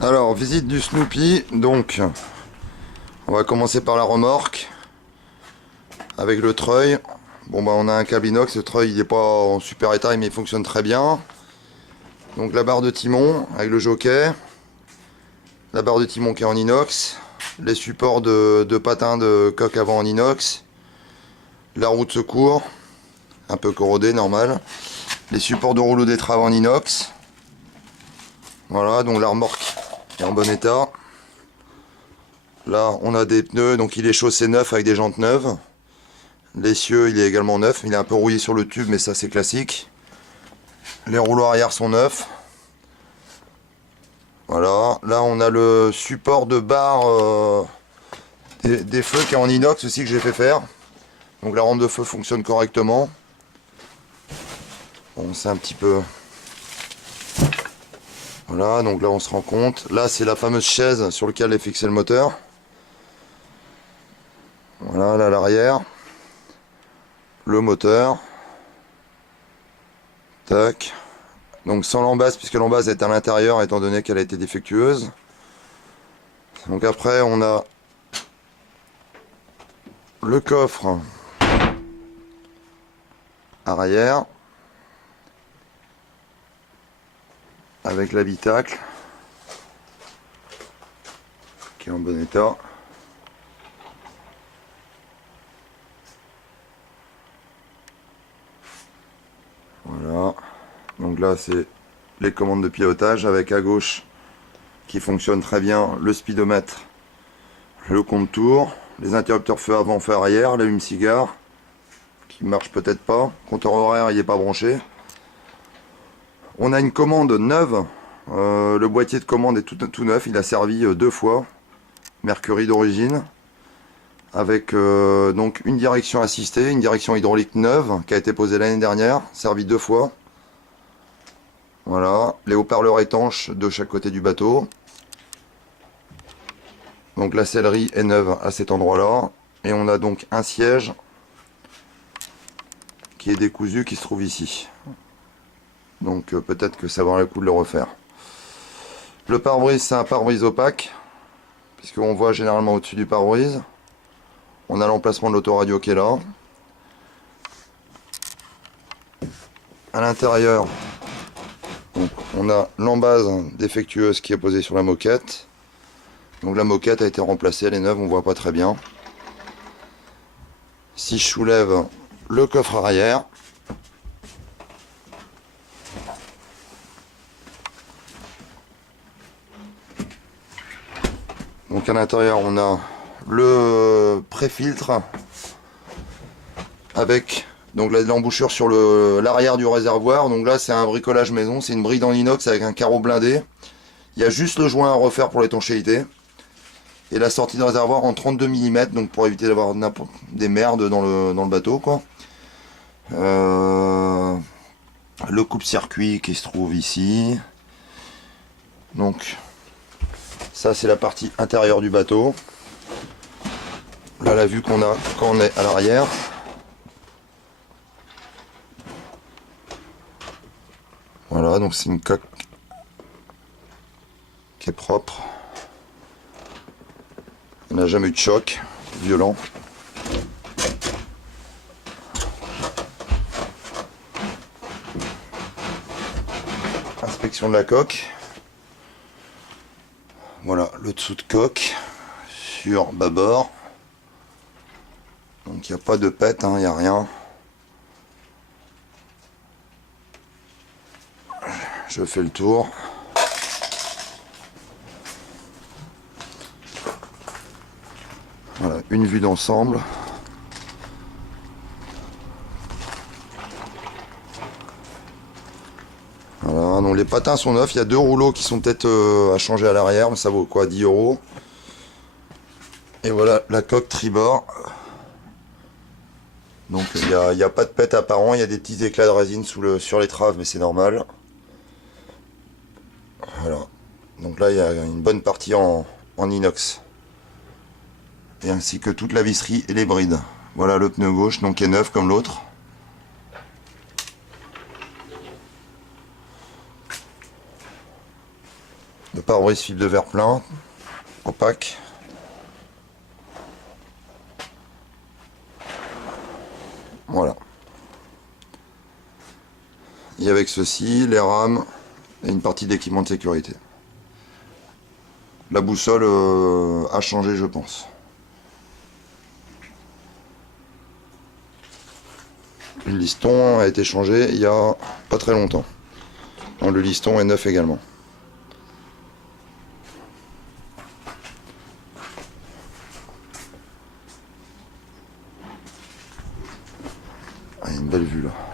Alors, visite du Snoopy. Donc, on va commencer par la remorque avec le treuil. Bon, bah, on a un câble inox. Le treuil, il n'est pas en super état, mais il fonctionne très bien. Donc, la barre de timon avec le jockey. La barre de timon qui est en inox. Les supports de patins de coque avant en inox. La roue de secours, un peu corrodée, normal. Les supports de rouleau d'étrave en inox. Voilà, donc la remorque est en bon état. Là, on a des pneus, donc il est chaussé neuf avec des jantes neuves. L'essieu, il est également neuf. Il est un peu rouillé sur le tube, mais ça, c'est classique. Les rouleaux arrière sont neufs. Voilà. Là, on a le support de barre des feux qui est en inox aussi, que j'ai fait faire. Donc la rampe de feu fonctionne correctement. Bon, c'est un petit peu... Voilà, donc là, on se rend compte. Là, c'est la fameuse chaise sur laquelle est fixé le moteur. Voilà, là, à l'arrière. Le moteur. Tac. Donc sans l'embase, puisque l'embase est à l'intérieur étant donné qu'elle a été défectueuse. Donc après on a le coffre arrière avec l'habitacle qui est en bon état. Voilà. Donc là c'est les commandes de pilotage avec à gauche qui fonctionne très bien le speedomètre, le compte-tour, les interrupteurs feu avant, feu arrière, l'allume-cigare qui marche peut-être pas, compteur horaire il n'est pas branché. On a une commande neuve, le boîtier de commande est tout neuf, il a servi deux fois, Mercury d'origine, avec donc une direction assistée, une direction hydraulique neuve qui a été posée l'année dernière, servi deux fois. Voilà, les haut-parleurs étanches de chaque côté du bateau. Donc la sellerie est neuve à cet endroit-là. Et on a donc un siège qui est décousu qui se trouve ici. Donc peut-être que ça vaut le coup de le refaire. Le pare-brise, c'est un pare-brise opaque, puisqu'on voit généralement au-dessus du pare-brise. On a l'emplacement de l'autoradio qui est là. À l'intérieur, on a l'embase défectueuse qui est posée sur la moquette. Donc la moquette a été remplacée, elle est neuve, on voit pas très bien. Si je soulève le coffre arrière, donc à l'intérieur on a le pré-filtre avec donc l'embouchure sur l'arrière du réservoir. Donc là c'est un bricolage maison, c'est une bride en inox avec un carreau blindé. Il y a juste le joint à refaire pour l'étanchéité. Et la sortie de réservoir en 32 mm, donc pour éviter d'avoir des merdes dans le bateau, quoi. Le coupe-circuit qui se trouve ici. Donc ça c'est la partie intérieure du bateau. Là la vue qu'on a quand on est à l'arrière. Voilà, donc c'est une coque qui est propre. On n'a jamais eu de choc violent. Inspection de la coque. Voilà le dessous de coque sur bâbord. Donc il n'y a pas de pète, il n'y a rien. Je fais le tour. Voilà, une vue d'ensemble. Voilà, donc les patins sont neufs. Il y a deux rouleaux qui sont peut-être à changer à l'arrière, mais ça vaut quoi, 10 €. Et voilà la coque tribord. Donc il n'y a pas de pète apparent, il y a des petits éclats de résine sur l'étrave, mais c'est normal. Voilà. Donc là il y a une bonne partie en inox. Et ainsi que toute la visserie et les brides. Voilà le pneu gauche, donc qui est neuf comme l'autre. Le pare-brise fibre de verre plein, opaque. Voilà. Et avec ceci, les rames et une partie d'équipement de sécurité. La boussole a changé, je pense. Le liston a été changé il y a pas très longtemps. Donc le liston est neuf également. Ah, il y a une belle vue là.